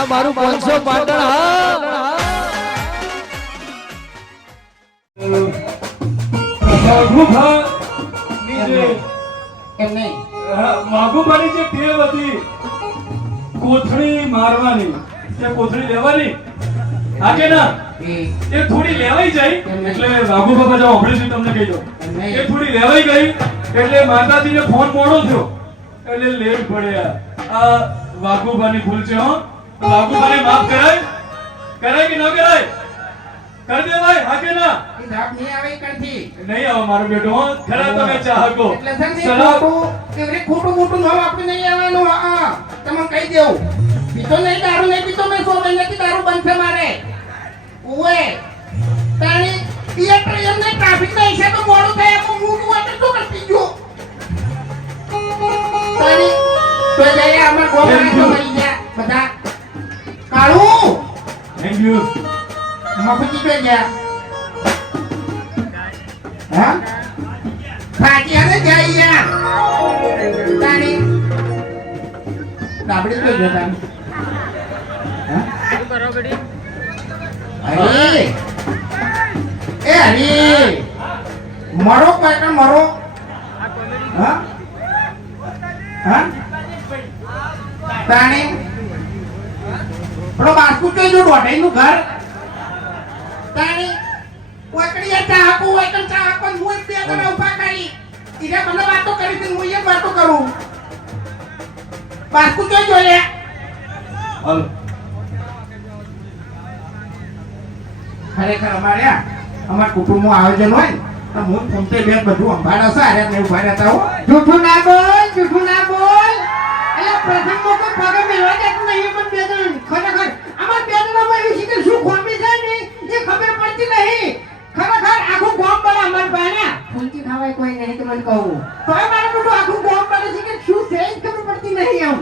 આ મારું પાંચસો પાટણ હા. જે એમ નહીં. હા, વાઘુભાની જે ટેવ હતી કોથળી મારવાની. તે કોથળી લેવાની. હા કે ના? એ એ થોડી લેવાઈ જાય એટલે વાઘુ બાબા જો ઓપરેશન તમને કહી દઉં એ થોડી લેવાઈ ગઈ એટલે માતાજીને ફોન મોડો થયો. એટલે લેટ પડ્યા. આ વાઘુબાની ભૂલ છે હો. વાઘુબાને માફ કરાય. કરાય કે ન કરાય? કર દે ભાઈ હા કે ના નહીં આવે કરથી નહીં આવો મારો બેટો ખરા તમે ચાહકો. એટલે ખોટું મોટું નામ આપણે નહીં આવવાનું. હા તમે કહી દેવું પીતો નહીં દારૂ નહીં પીતો મેં સો મહિનાથી દારૂ બંધ છે મારે. ઓએ તાણી થિયેટર એમને ટ્રાફિક ના હિસાબે મોડું થાય એમાં હું હું એટલે શું કરતી જો તાણી તો જઈએ અમાર ગોમડા તો મળી ગયા. બધા કાળું થેન્ક યુ મફતી તો ગયા હા ફાટી આવે જાય યાર તાણી દાબડી તો ગયો તાણી હા અરે એ હરી મરો કોઈ કે મરો હા હા તાણી પેલો બાસ્કુ તો જો દોઢાઈ નું ઘર. તાણી ઓકડીએ ચાહકો ચા આપો હું એક બે જણા ઊભા કરી ઈને મને વાતો કરી હતી હું એ વાતો કરું. બાસ્કુ જો લે હાલ. ખરેખર અમારે અમારા કુટુંબનું આયોજન હોય તો હું ફોનતે બે બધું અંબાડા છે આરે ને ઊભા રહેતા હો. જૂઠું ના બોલ જૂઠું ના બોલ. એટલે પ્રથમ મોકો પગે મેળવા દેતું નહીં પણ બે જણ ખરેખર અમાર બે જણામાં એવી છે શું ખોમી છે ને એ ખબર પડતી નહીં. ખરેખર આખું ગોમ બને અમાર પાસે ફૂંચી ખાવાય કોઈ નહીં તો મને કહું. તોય મારે બધું આખું ગોમ બને છે કે શું છે ખબર પડતી નહીં એમ.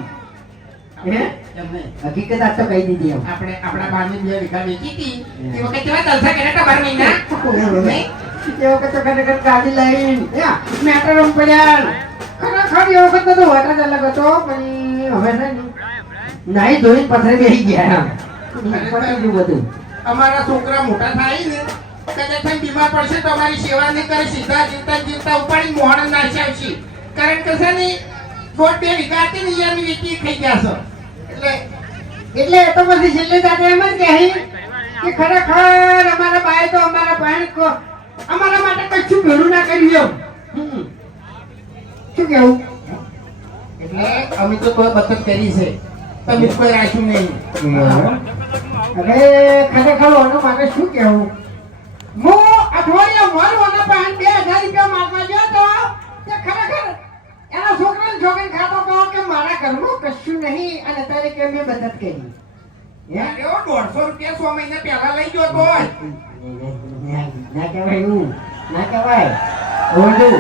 હે? એમ નહીં. હકીકત આ તો કહી દીધી આપણે આપણા બારની બે વીઘા વેચી હતી એ વખતે કેવા જલસા કર્યા હતા બાર મહિના? એ વખતે ખરેખર ગાડી લઈને મેટ્રો પડ્યા ખરેખર એ વખત તો વોટર અલગ હતો પણ હવે ને નાઈ ધોઈ પથરે બેસી ગયા પતી બધું. અમારા છોકરા મોટા થાય ને કદાચ થઈને બીમાર પડશે તો અમારી સેવા નહીં કરે સીધા જીવતા જીવતા ઉપાડી મોહન નાશી આવશે. કારણ કે છે ને દોઢ બે વીઘા હતી ને વેચી ગયા છો. એટલે એટલે તો પછી છેલ્લે દાદા એમ જ કહી કે ખરેખર અમારા બાએ તો અમારા ભાઈ અમારા માટે કશું ભેડું ના કર્યું. શું કેવું એટલે અમે તો બચત કરી છે. તમે કોઈ રાખ્યું નહીં. અરે ખરેખર ઓનો મારે શું કેવું હું અઠવાડિયા મોર ઓનો પાંચ બે હજાર રૂપિયા માગવા ગયો તો તે ખરેખર એના છોકરાને છોકરી ખાતો કહો કે મારા ઘરનું કશું નહીં અને અત્યારે કેમ મેં બચત કરી? દોઢસો રૂપિયા સો મહિના પહેલા લઈ ગયો તો. ના કહેવાય એવું. ના કહેવાય. ઓલું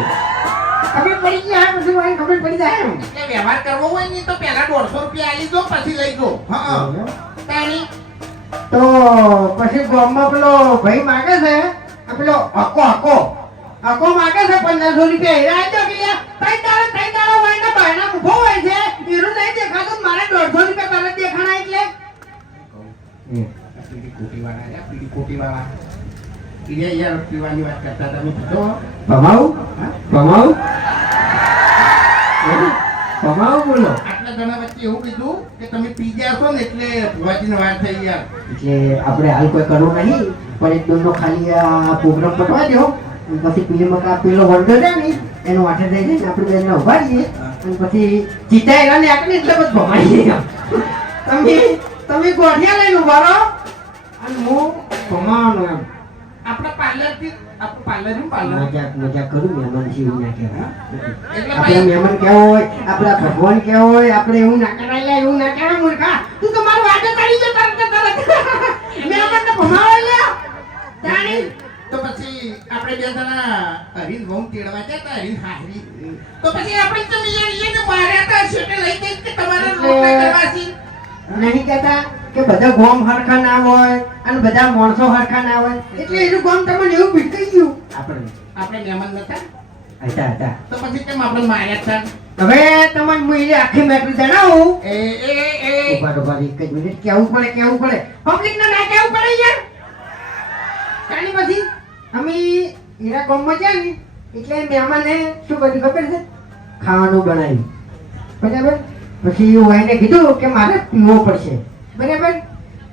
ખબર પડી જાય પછી મારી ખબર પડી જાય એમ. એટલે વ્યવહાર કરવો હોય ને તો પહેલા દોઢસો રૂપિયા આલી દો પછી લઈ દો. હા તારી તો પછી ગામમાં પેલો ભાઈ માગે છે પેલો હકો હકો હકો માગે છે પંદરસો રૂપિયા હીરા દો કે તઈ તારો તઈ ત્રણ દાડા હોય ને બહારના ઊભો હોય છે હીરું નહીં દેખાતું મારે દોઢસો રૂપિયા તરત દેખાણા એટલે? પીડી રહ્યા, પીડી કોટીવાળા. ઈએ યાર પીવાની વાત કરતા તમે બોલો આટલા જણા વચ્ચે એવું કીધું કે તમે પી ગયા છો ને એટલે ભુવાજીને વાર થઈ યાર એટલે આપણે હાલ કોઈ કરવું નહીં પણ એક દોનો ખાલી આ પ્રોગ્રામ પટવા દો પછી પેલી મકા પેલો વર્ગો છે ને એનો થઈ જાય આપણે બેનને ઊભા રહીએ અને પછી ચીતા એના ને આપણે એટલે બધું ભમાઈએ તમે તમે ગોઠિયા લઈને ઊભા રહો અને હું ભમાવાનો એમ પાર્લરથી આપણું પાર્લર પાર્લર. મજાક મજાક કરું મહેમાન છે એવું ના કહેવાય. આપણે ભાઈ મહેમાન કેવો હોય આપણા ભગવાન કેવો હોય આપણે એવું ના કરાય એવું ના કરાય મૂર્ખા. તું તો મારું વાટે કરી દે તરત તરત મહેમાન ને ભમાવા લે જાણી. તો પછી આપણે બે જણા હરીન બહુ તેડવા ગયા હતા હરીન હારી તો પછી આપણે તો મિયા ને માર્યા હતા શેટે લઈ ગઈ કે તમારા કરવાથી નહીં કહેતા કે બધા ગોમ હરખા ના હોય અને બધા માણસો હરખા ના હોય. એટલે એનું ગોમ તમને એવું ભીટકાઈ ગયું. આપણે આપણે મહેમાન નતા હતા હતા. તો પછી કેમ આપણે માર્યા હતા? હવે તમને હું એની આખી મેટર જણાવું. એ એ એ. ઊભા ઊભા એક જ મિનિટ. કેવું પડે કેવું પડે? પબ્લિક ને ના કેવું પડે યાર? ચાલી પછી અમે હીરા ગોમમાં ગયા ને એટલે મહેમાને શું કર્યું ખબર છે? ખાવાનું બનાવ્યું. બરાબર? પછી હું એને કીધું કે મારે પીવો પડશે. બરાબર?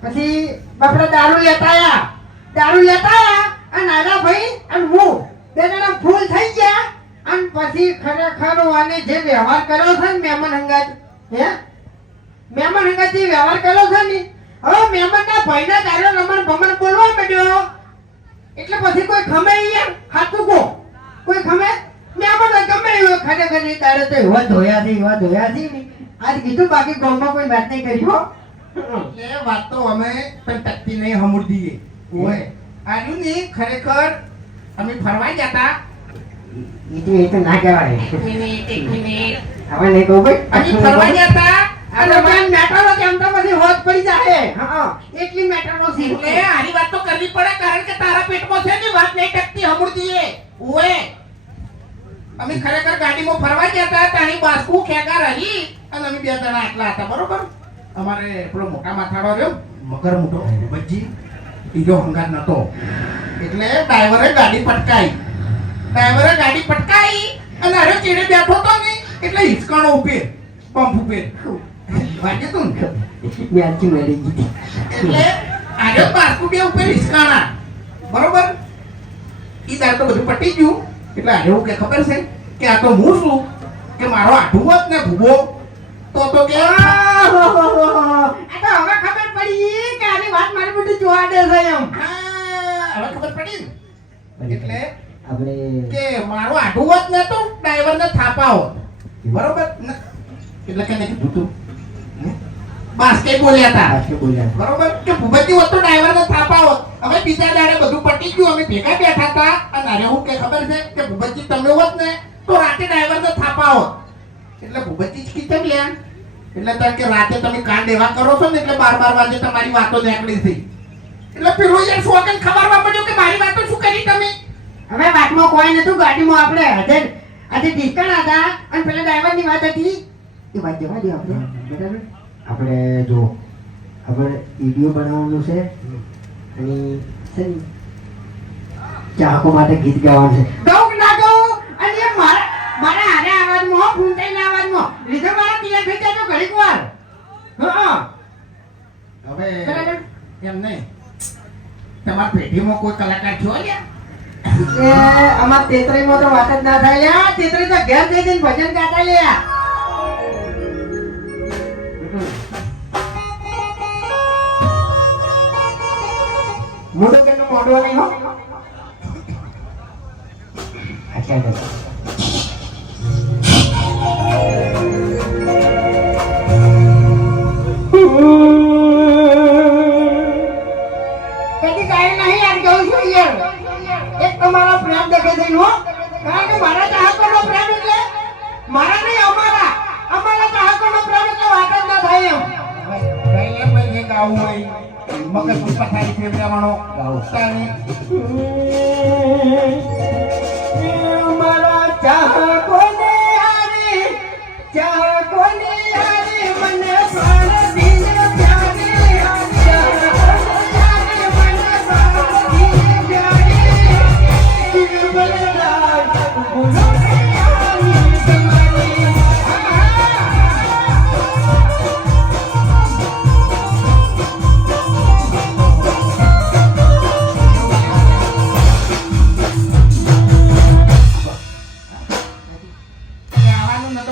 પછી બાપડા દારૂ લેતા આવ્યા દારૂ લેતા આવ્યા અને નાના ભાઈ અને હું, બે જણા ફૂલ થઈ ગયા. અને પછી ખરેખર અને જે વ્યવહાર કર્યો છે ને મહેમાન હંગાત, હે? મહેમાન અંગાત જે વ્યવહાર કર્યો છે ને, હવે મહેમાનના ભાઈના દારૂ રમણ ભમણ બોલવા માંડ્યો. એટલે પછી કોઈ ખમે અહીંયા? હાથું કો. કોઈ ખમે? મહેમાન ગમે ખરેખર એ દાડે તો એવા ધોયા છે, એવા ધોયા છે ને. આજ કીધું બાકી ગામમાં કોઈ વાત નહીં કરી હો. એ વાત તો અમે પણ ટકતી નહીં હમુરદીએ ઓય આનું નહીં ખરેખર અમે ફરવા ગયા હતા એ તો એ તો ના કહેવાય. એક મિનિટ એક મિનિટ. હવે નહીં કહું ભાઈ. અમે ફરવા ગયા અને મને મેટરો કેમ તો પછી હોત પડી જાય હા એટલી મેટરો છે એટલે આની વાત તો કરવી પડે કારણ કે તારા પેટમાં છે ને વાત નહીં ટકતી હમુરદીએ ઓય અમે ખરેખર ગાડીમાં ફરવા ગયા હતા તાણી બાસ્કુ ખેગા રહી. અને અમે બે જણા આટલા હતા બરોબર? અમારે પેલો મોટા માથાડો રહ્યો મગર મોટો બચ્ચી બીજો હંગાર નતો. એટલે ડ્રાઈવરે ગાડી પટકાઈ. ડ્રાઈવરે ગાડી પટકાઈ અને અરે ચીડે બેઠો તો ને એટલે હિચકાણો ઉપે પંપ ઉપે વાગે તું ને? વ્યાજથી મળી ગઈ એટલે આજે બાસ્કુ બે ઉપર હિચકાણા. બરોબર? ઈ દાર તો બધું પટી ગયું. એટલે આજે હું કે ખબર છે કે આ તો હું છું કે મારો આઠું જ ને ભૂગો તો તો કે આ તો હવે ખબર પડી કે આની વાત મારી મોટી જોવા છે એમ. હવે ખબર પડી એટલે આપણે કે મારો આઠું હોત ને તો ડ્રાઈવર ને થાપા બરોબર. એટલે કે નહીં કીધું તું બાસ્કેટ બોલ્યા હતા બોલ્યા બરોબર? કે ભૂપતિ હોત તો ડ્રાઈવર ને થાપા હોત. હવે બીજા દાડે બધું પટી ગયું અમે ભેગા બેઠા હતા અને અરે હું કે ખબર છે કે ભૂપતજી તમે હોત ને તો રાતે ડ્રાઈવર ને થાપા હોત. એટલે ભૂપતજી જ કીધું લે એટલે તાર કે રાતે તમે કાંડ એવા કરો છો ને એટલે બાર બાર વાગે તમારી વાતો નીકળી થઈ એટલે પેલો યાર શોકન ખબરમાં પડ્યો કે મારી વાતો શું કરી તમે? હવે વાતમાં કોઈ નતું ગાડીમાં આપણે હાજર. આજે ઢીકણ હતા અને પેલા ડ્રાઈવરની વાત હતી. એ વાત જવા દે આપણે. બરાબર. આપણે જો આપણે વીડિયો બનાવવાનું છે અને છે ચાહકો માટે ગીત ગાવાનું છે. ગાઉં ના ગાઉં અને મારા મારા હારે અવાજમાં હો લીધો મારા તૈયાર થઈ જાય તો ઘડીક વાર. હવે એમ નહીં. તમારા પેઢીમાં કોઈ કલાકાર છો એ અમાર તેતરીમાં તો વાત જ ના થાય લ્યા. તેતરી તો ઘેર જઈ જઈને ભજન ગાતા લ્યા. મોઢું કેટલું નહીં હો? અચ્છા મગજ પુષ્પા થાય છે પ્રમાણો તાણી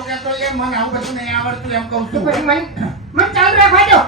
કહેતો એ મને આવું બધું નહીં આવડતું એમ કહું તો છું મને ચાલુ રાખવા દો.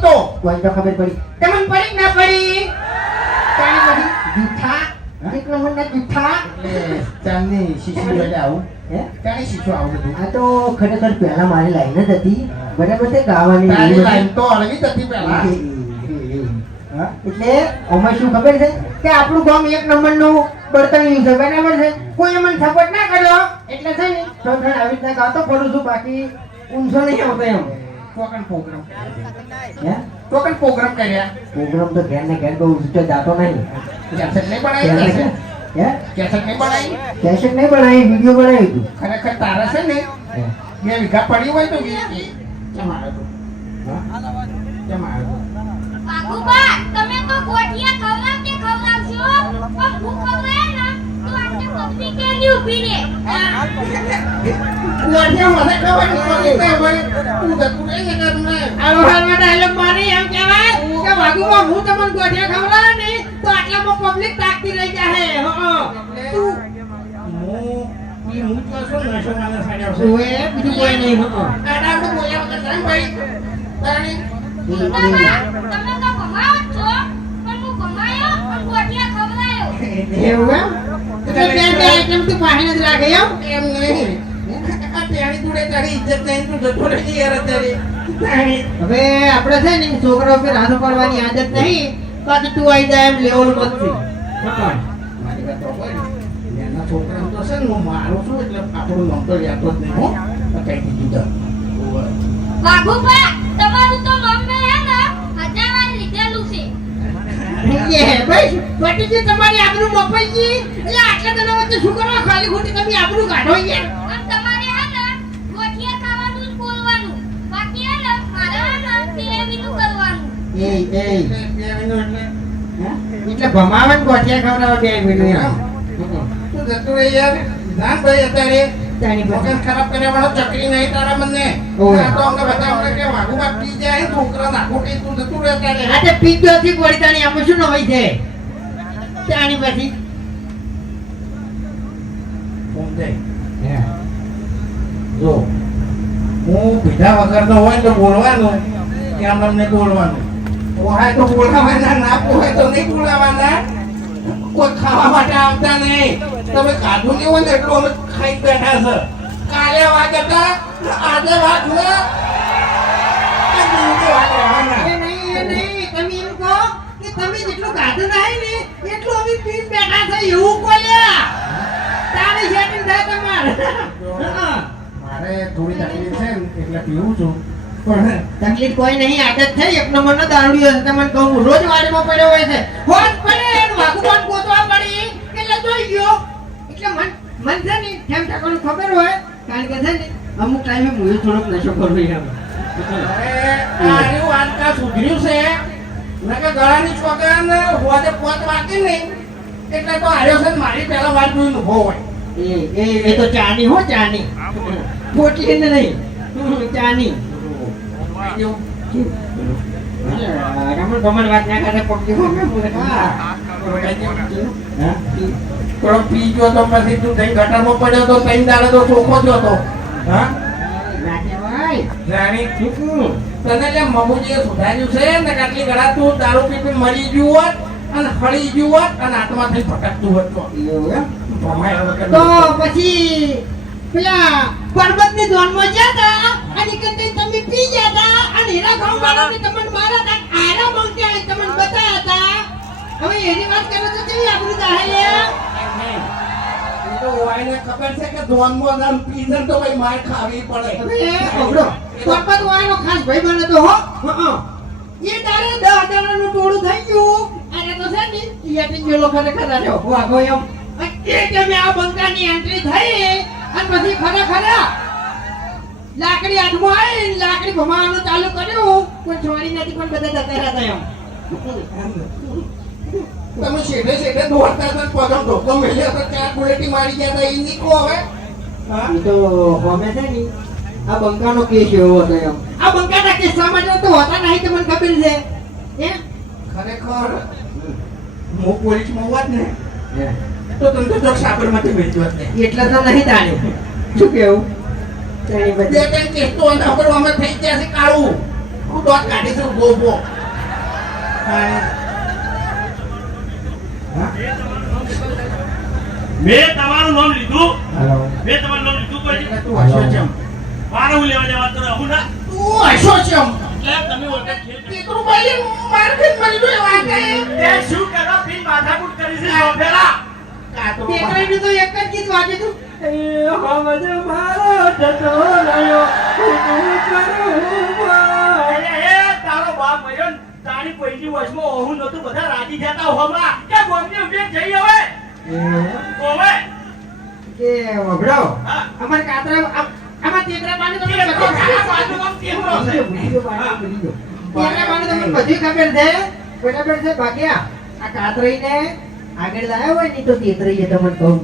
નહીં તો? કોઈ તો ખબર પડી. તમને પડી ના પડી? તાણી બધી દીઠા? એક નંબરના એટલે ચાંદની શીશી જોડે આવું. હે? ચાણી શીશો આવું બધું. આ તો ખરેખર પહેલા મારી લાઈન જ હતી. બરાબર છે? ગાવાની તારી લાઈન તો હળવી જ હતી પહેલા. એટલે અમે શું ખબર છે? કે આપણું ગામ એક નંબરનું બળતણિયું છે બરાબર છે? કોઈ અમને સપોર્ટ ના કર્યો. એટલે છે ને આવી રીતના ગાતો પડું છું. બાકી ઊંચો નહીં આવતો એમ. ટોકન પ્રોગ્રામ હે? ટોકન પ્રોગ્રામ કર્યા. પ્રોગ્રામ તો ઘેર ને ઘેર બહુ ઊંચો જાતો નહીં. કેસેટ નહીં બનાવ્યું બનાવી હે? કેસેટ નહીં બનાવી? કેસેટ નહીં બનાવી વીડિયો બનાવી તું ખરેખર તારા છે ને મેં બે વીઘા પડી હોય તો વી-? બાબુબા, તમે તો ગોઠિયા ખવડાવતે ખવડાવશો, પણ હું ખવડાવે ને તો આટલે નહીં એમ કહેવાય કે વાઘુબા હું તમને ગોઠિયા ખવડાવે તો આટલામાં પબ્લિક તાકતી રહી જાય હો. એવું એટલે બે બે item તું પાહીને જ રાખે એમ નહીં. હવે આપણે છે ને છોકરા ઉપર હાથ પાડવાની આદત નહીં બાકી તું આવી જાય એમ લેવલ મતથી મારી વાત એના છોકરાને તો છે ને હું મારું છું એટલે આપણું નામ યાદ જ નહીં હો. કઈ કીધું તો. ભાઈ પટીજી તમારી આબરૂ મપાઈ ગઈ એટલે આટલા જણા વચ્ચે શું કરવા ખાલી ખોટી તમે આબરૂ કાઢો યાર અને તમારે હે ને ગોઠિયા ખાવાનું જ બોલવાનું. બાકી હે ને મારે હે ને સેવીનું કરવાનું. એ એ એટલે ભમાવન ગોઠિયા ખવડાવવા બે મિનિટ તું જતો રહી યાર. ના ભાઈ અત્યારે મગજ પછી ખરાબ કર્યા વાળો ચકરી નહીં તારા મને. તો અમને બતાવડે કે વાગુ બાપ પી જાય? છોકરા નાખોટી તું જતું રહે તારે. આ તે પીધો થી ગોળી દાણી આમાં શું હોય છે? દાણી પછી. સમજાય જો હું પીધા વગરનો હોય તો બોલવાનું. કે આમ અમને બોલવાનું. હોય તો બોલાવાના ના હોય તો નહીં બોલાવાના. કોઈ ખાવા માટે આવતા નહીં. તમે કાઢું નહીં ને એટલું અમે ખાઈ બેઠા છે. કાલે વાગ હતા આજે વાગ ને આ દિવસે વાગ રહેવાના. એ નહીં એ નહીં તમે એમ કહો કે તમે જેટલું ગાધું નહીં ને એટલું અમે પીને બેઠા છે એવું બોલ્યા તારે સેટિંગ થાય તમારે મારે. થોડી તકલીફ છે એટલે પીવું છું. પણ તકલીફ કોઈ નહીં આદત થઈ. એક નંબરનો દારૂડિયો છે. તમને કહું રોજ વાડીમાં પડ્યો હોય છે. પડે. વાઘુબાન ગોતવા પડી. એટલે જોઈ ગયો. એટલે મન મન છે ને કેમ ઠાકોર ખબર હોય કારણ કે છે ને અમુક ટાઈમે હું થોડોક નશો કરું એમ હવે આ રહ્યું આજકાલ સુધર્યું છે? નકર ગળાની છોકરાને હોજે પોત વાગી નહીં. એટલે તો આર્યો છે મારી પહેલા વાત જોઈ ઊભો હોય. એ એ તો ચાની હો ચાની. પોટલી ને નહીં. ચાની. રમણ ગમણ વાત ના કરે પોટલી હો મેં બોલે હા. થોડો પી ગયો તો પછી તું તઈ ગટરમાં પડ્યો તો તઈ દાડે તો ચોખ્ખો થયો હતો તું ગયું હોત અને ગયું હોત હાથમાં થઈ ભટકતું હોત તો પછી તમે પી જતા અને હીરા તમને મારા તા આરા મંગ્યા તમને બતાયા હતા. હવે એની વાત કરો તો કેવી આપણું દાહે એ તો વાયને ખબર છે કે ધોનમાં નામ પીને તો ભાઈ માર ખાવી પડે. ખાસ ભાઈ બને તો હો. હં. એ તારે દસ હજારનું ટોળું થઈ ગયું. અને તો છે ને યાટી ગયેલો ખરેખર રહ્યો એમ અને એ તમે આ બંકાની એન્ટ્રી થઈ અને પછી ખરેખર લાકડી હાથમાં આવી લાકડી ભમાવાનું ચાલુ કર્યું. કોઈ છોડી નથી પણ બધા જતા રહેતા એમ. તમે છેડે છેડે દોડતા હતા પગમ ઢોકો મેળ્યા હતા ચાર બુલેટી મારી ગયા હતા ઈ નીકળો હવે. એ તો હોમે છે ને આ બંકાનો કેસ એવો હતો એમ. આ બંકાના કિસ્સામાં જો તો હોતા નહીં તમને ખબર છે? હે? ખરેખર? હું પોલીસમાં હોત ને તો તને તો સાબરમતી હોત એટલા તો નહીં તાણે. શું કેવું? બે ત્રણ કેસો થઈ ગયા છે કાળું. હું દોત કાઢીશું ગોબો મેં તમારું નામ લીધું. મેં તમારું નામ લીધું કોઈ તું હસ્યો છે મારે હું લેવા જવા તો હું ના? તું હસ્યો છે એમ. એટલે તમે કરી. દીકરું ભાઈ માર ખાઈને મરી ગયો વાત કઈ. શું કરો? ફીન માથાકૂટ કરી છે જો પેલા કાતરો તો એક જ ગીત વાગે તું. અરે એ તારો બાપ મર્યો ને. તારી કોઈની વશમાં ઓહું નતું બધા રાજી જતા હોમા કે ગોમની ઊભી જઈ હવે? ઓવે કે વભડો અમાર કાતરા અમાર તેતરા પાણી તો એ તો બધું ખાવા બાજુમાં કેવડો છે તેતરા પાણી તમને બધી ખબર છે. બરાબર છે. ભાગ્યા. આ કાતરાઈને આગળ લાવ્યા હોયની તો તેતરાઈએ તમને કહું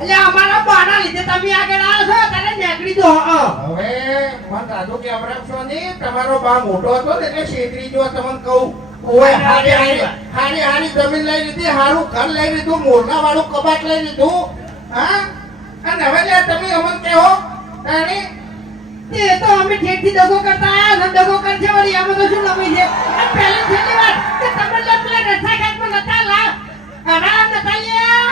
એટલે અમારા બાના લીધે તમે આગળ આવો છો. તને નેકડી દો. હવે મન દાદુ કે અમરાક્ષો ને તમારો બા મોટો હતો ને એટલે શેત્રી જો તમને કહું, ઓય હારી હારી હારી હારી જમીન લઈ લીધી, હારું ઘર લઈ લીધું મોરના વાળું કબાટ લઈ લીધું, હા? અને હવે લે તમે અમન કહો, અને તે તો અમે ઠેઠથી દગો કરતા આયા ને દગો કરજે વળી, આમાં તો શું નમી છે? પહેલી છેલ્લી વાત કે તમે લો રસ્તા ઘાટમાં નતા લા આરામ નતા લ્યા?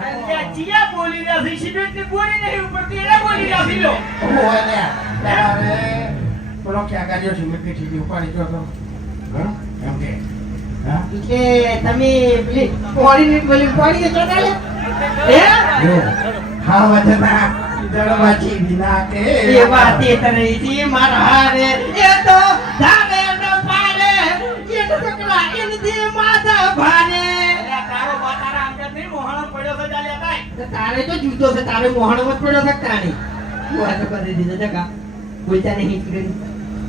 બોલી રહ્યા છે સિગરેટની બોલી નહીં ઉપરથી એને બોલી રહ્યા છે ઓય લે તારે પેલો ક્યાં ગાડીઓ સિમેન્ટની ઠીકી ઉપાડી જો તો. હા? એમ કે. કે તમે પેલી પોળીની પેલી પોળી જતા લે હે? હા વચના જળવાચી વિના કે. એ વાત એ તરેથી મારા રે એ તો તારે તો જુદો છે તારે મોહણો મત પડ્યો છે તાણી વાતો કરી દીધો જગા. બોલતા નહીં કરી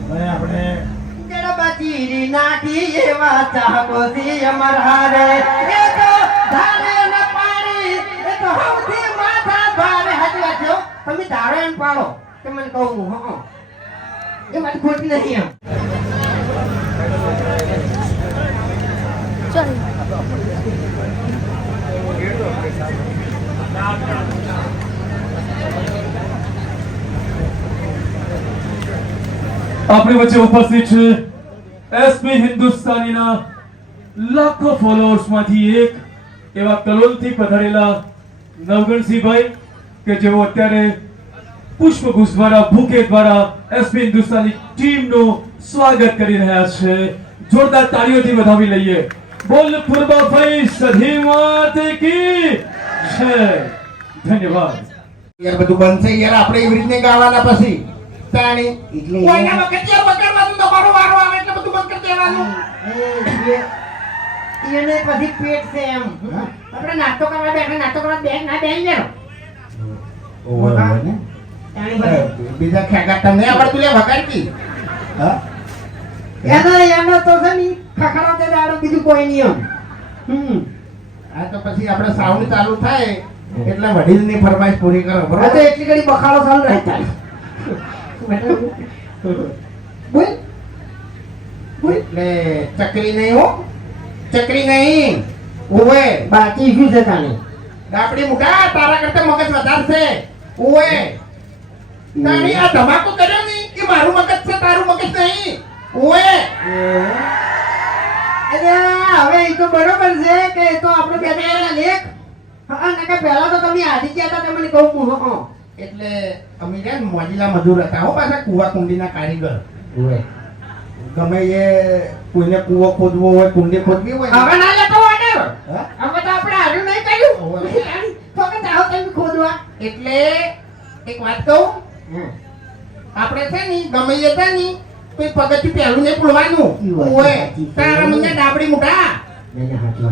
હવે આપણે ગણપતિની નાટી એવા ચાહકોથી અમારા હારે. એ તો ધારે ન પાડી એ તો હવથી માથા ભારે. હાચી વાત છે તમે ધારો એમ પાડો કે મને કહું હું હં એ વાત ખોટી નહીં એમ. આપણી વચ્ચે ઉપસ્થિત છે એસપી હિન્દુસ્તાનીના લાખો ફોલોઅર્સમાંથી એક એવા કલોલથી પધારેલા નવગણસિંહભાઈ કે જેઓ અત્યારે પુષ્પગુચ્છ દ્વારા ભૂકે દ્વારા એસપી હિન્દુસ્તાની ટીમનું સ્વાગત કરી રહ્યા છે. જોરદાર તાળીઓથી વધાવી લઈએ. બોલ પૂર્વાભાઈ સધી માતે કી? છે. ધન્યવાદ. યાર બધું બનશે યાર આપણે એવી રીતને ગાવાના પછી. તાણી એટલે કોઈના વખત યાર તો તમારો વારો આવે એટલે બધું બંધ કરી દેવાનું. એને પછી પેટ છે એમ. આપણે નાસ્તો કરવા બેઠા નાસ્તો કરવા બે ના બેસી જાઓ તાણી બધી બીજા ખેગા તમને આવડતું લે વગાડતી હા? એનો એનો તો છે ની ખખડો તે દાડો બીજું કોઈ નહીં એમ. હમ. આ તો પછી આપણે સાઉન્ડ ચાલુ થાય એટલે વડીલની ફરમાઈશ પૂરી કરો તો બરોબર એટલી ઘડી બખાડો ચાલુ રહે. થાય બોલ. એટલે ચકરી નહીં હો. ચકરી નહીં. ઓવે બાકી શું છે તાની? આપણી મુકા તારા કરતા મગજ વધારે છે. ઓવે તાણી આ ધમાકો કર્યો નહીં કે મારું મગજ છે તારું મગજ નહીં? ઓવે અરે હવે એ તો બરોબર છે કે એ તો આપણે બે જણાના લેખ. હા કે પહેલા તો તમે આધી ગયા હતા તમને કહું હું હં. એટલે અમે ને મોજીલા મજૂર હતા હો પાછા કુવા કુંડીના કારીગર. ગમે એ કોઈને કુવો ખોદવો હોય કુંડી ખોદવી હોય હવે ના લેતો ઓર્ડર હવે તો આપણે આડું નહીં કર્યું? ઓવે. તો કે જાઓ તમે ખોદવા? એટલે એક વાત કહું. આપણે છે ને ગમે એ છે ને તો પગથિયું પહેલું નહીં ભૂલવાનું છે. તારા મને ડાબડી મુઢા. નહીં વાત છે.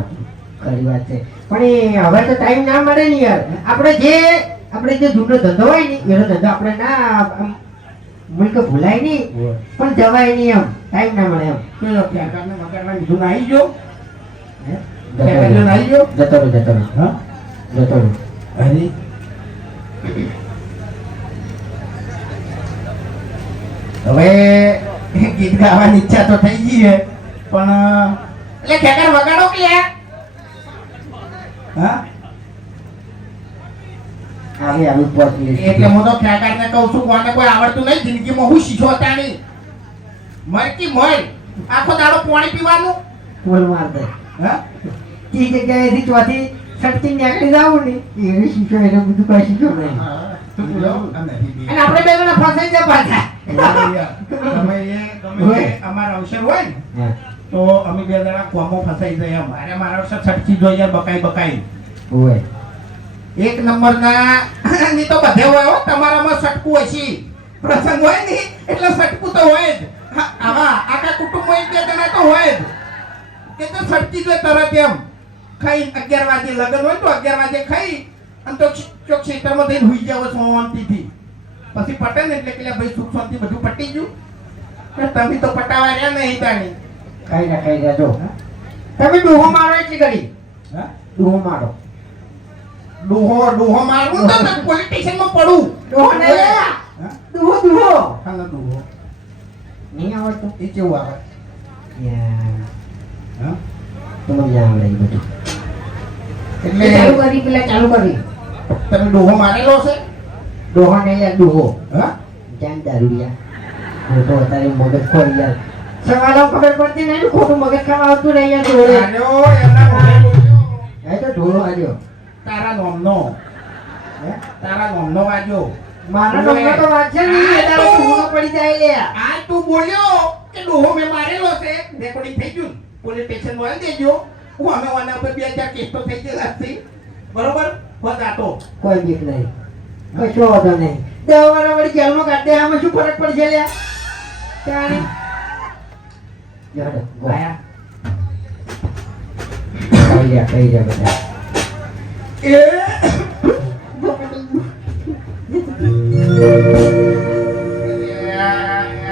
ખરી વાત છે. પણ હવે તો ટાઈમ ના મળે ને યાર. આપણે જે આપણે જે જૂનો ધંધો હોય ને એનો ધંધો આપણે ના મુલ્ક ભૂલાય નહીં. પણ જવાય નહીં એમ. ટાઈમ ના મળે એમ. પેલો ખેગારને મકાનમાં કીધું આવી ગયો. જતો રહો જતો રહો હા? જતો રહો હરી હવે ગીત ગાવાની ઈચ્છા તો થઈ ગઈ છે પણ એટલે ખેગાર વગાડો કે હા? આવી આવી પોતલી એટલે હું તો ખેકારને કહું છું કોને કોઈ આવડતું નહીં જિંદગીમાં હું શીખ્યો તાણી મરકી મર આખો દાડો પાણી પીવાનું? બોલ માર દે હા? ઈ જગ્યાએથી ચોથી સટકી નીકળી જવું ને એવી શીખ્યો એને બધું કઈ શીખ્યો નહીં. અને આપણે બે જણા ફસાઈ જાય પાછા તમે એ ગમે અમારા અવસર હોય ને તો અમે બે જણા કોમો ફસાઈ જાય મારા અવસર છટકી જોઈએ બકાઈ બકાઈ. હોય એક નંબરના ની તો બધે હોય હો તમારામાં સટકું હશે પ્રસંગ હોય ને એટલે સટકું તો હોય જ. હા આવા આખા કુટુંબમાં બે જણા તો હોય જ. તે તો સટકી જાય તરત એમ. ખાઈ અગિયાર વાગે લગ્ન હોય તો અગિયાર વાગે ખાઈ અને તો ચોક ક્ષેત્રમાં જઈને હુઈ જાવ શાંતિથી. પછી પટે ને એટલે કે ભાઈ સુખ શાંતિ બધું પટી ગયું. તમે તો પટાવા રહ્યા નહીં તાણી. કઈ ના કઈ જો. તમે ડૂહો મારો એટલી હા? ડૂહો મારો. ડોહો ડોહો મારું તો ને પોલિટિશિયનમાં પડું. ડૂહો ને ડૂહો ડૂહો. હાલો ડોહો. નહીં આવડતો? એ કેવું આવે? હા? તમને આવડે બધું. એટલે ચાલુ કરી પેલા ચાલુ કરી. તમે ડોહો મારેલો છે? ડોહો નહીં યાર ડૂહો. હા? જાન દારૂડિયા. તો અત્યારે મગજ ખોઈ યાર સવાલો ખબર પડતી નહીં ખોટું મગજ ખાવા આવતું નહીં યાર બોલ્યો. એ તો ઢોળો આવ્યો તારા નોમનો? તારા નોમનો વાજો મારો નંબર તો વાંચે નહીં. એ તારો ઢોળો પડી જાય લે. આ તું બોલ્યો કે ડોહો મેં મારેલો છે. રેકોર્ડિંગ થઈ ગયું. પોલીસ સ્ટેશનમાં દેજો હું અમે આના ઉપર બે હજાર કેસ તો થઈ ગયેલા છે. બરોબર? કોઈ બીક નહીં. કશો વાંધો નહીં. દસ વાર વળી જેલમાં કાઢે આમાં શું ફરક પડશે લે તાણે. જડો આયા. કઈ જા કઈ જા બધા. એ.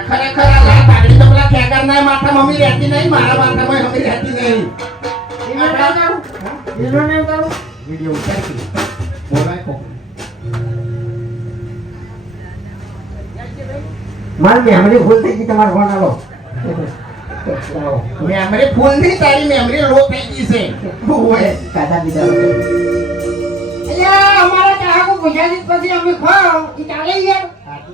ખરેખર આ લાલ પાઘડી તો પેલા માથામાં મમ્મી રહેતી નહીં મારા માથામાં મમ્મી રહેતી નહીં એનો નહીં ઉતારું એનો નહીં ઉતારું વીડિયો ઉતારી બોલાય કોક મારી મેમરી ફૂલ થઈ ગઈ તમારો ફોન આવો. મેમરી ફૂલ નહીં તારી મેમરી લો થઈ ગઈ છે. ઓય કાઢા બીજા અલ્યા અમારા ચાહકો ગુજરાતી પછી અમે ખાવ. ઈ ચાલે યાર.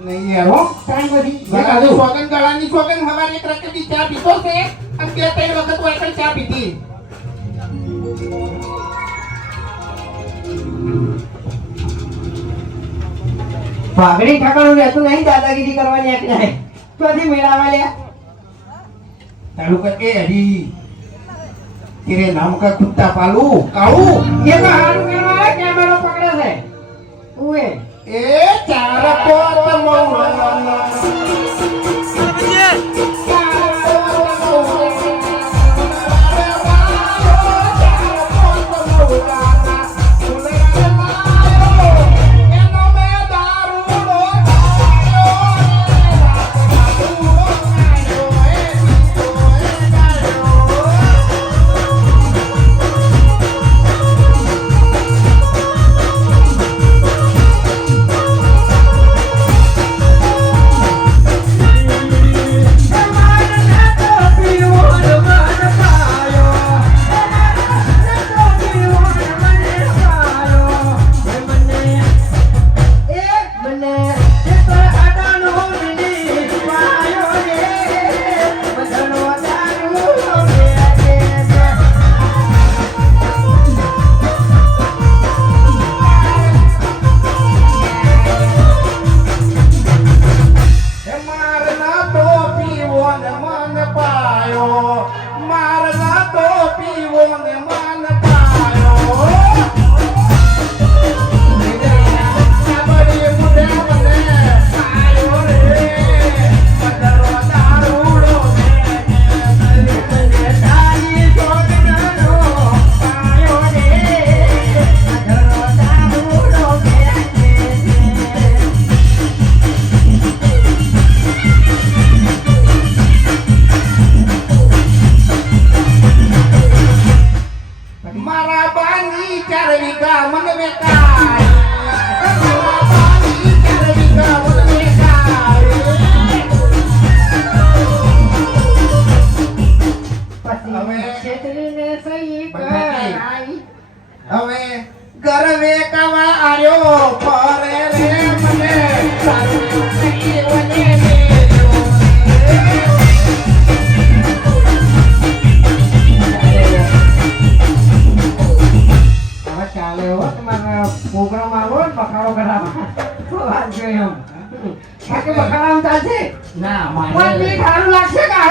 નહીં યાર હો. ત્રણ બધી ગળાની સોગન ગળાની સોગન હવારે એક ચા પીતો છે અને બે ત્રણ વખત વાયકલ ચા પીધી. પાઘડી ઠાકાણું રહેતું નહીં દાદાગીરી કરવાની એક નહીં. ચોથી મેળાવા લ્યા? તારું કે એ હરી તેરે નામ કા કુત્તા પાલુ કાળુ એ તો હારું મેળવા કેમેરો પકડે છે. ઉએ એ ચાર પોત મૌલાના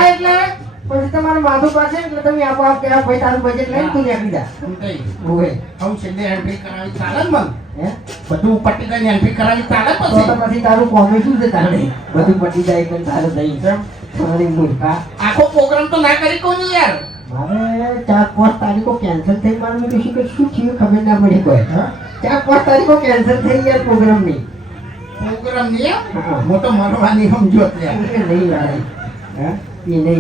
એટલે પછી તમારે માથું પાસે એટલે તમે આપોઆપ કે તારું બજેટ લઈને તું નીકળી જા કઈ હું છેલ્લે કરાવી ચાલે ને બધું પટી ગઈ એન્ટ્રી કરાવી ચાલે પછી તારું કોમી શું છે તારે બધું પટી જાય કે તારું થઈ તારી મૂર્ખા આખો પ્રોગ્રામ તો ના કરી કોની યાર મારે ચાર પાંચ તારીખો કેન્સલ થઈ મારે મેં કે શું થયું? ખબર ના પડી કોઈ? ચાર પાંચ તારીખો કેન્સલ થઈ યાર પ્રોગ્રામ ની પ્રોગ્રામની એમ? હા. તો મરવાની સમજો નહીં ભાઈ હા?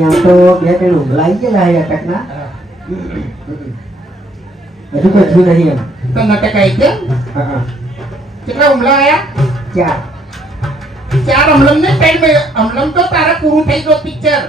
આમ તો બે ત્રણ ઊંઘલા ગયેલા અટકના. હજુ નહીં એમ. તો. કેટલા હુમલા આયા? ચાર. ચાર અમલમ ને ત્રણ અમલમ તો તારા પૂરું થઈ ગયો પિક્ચર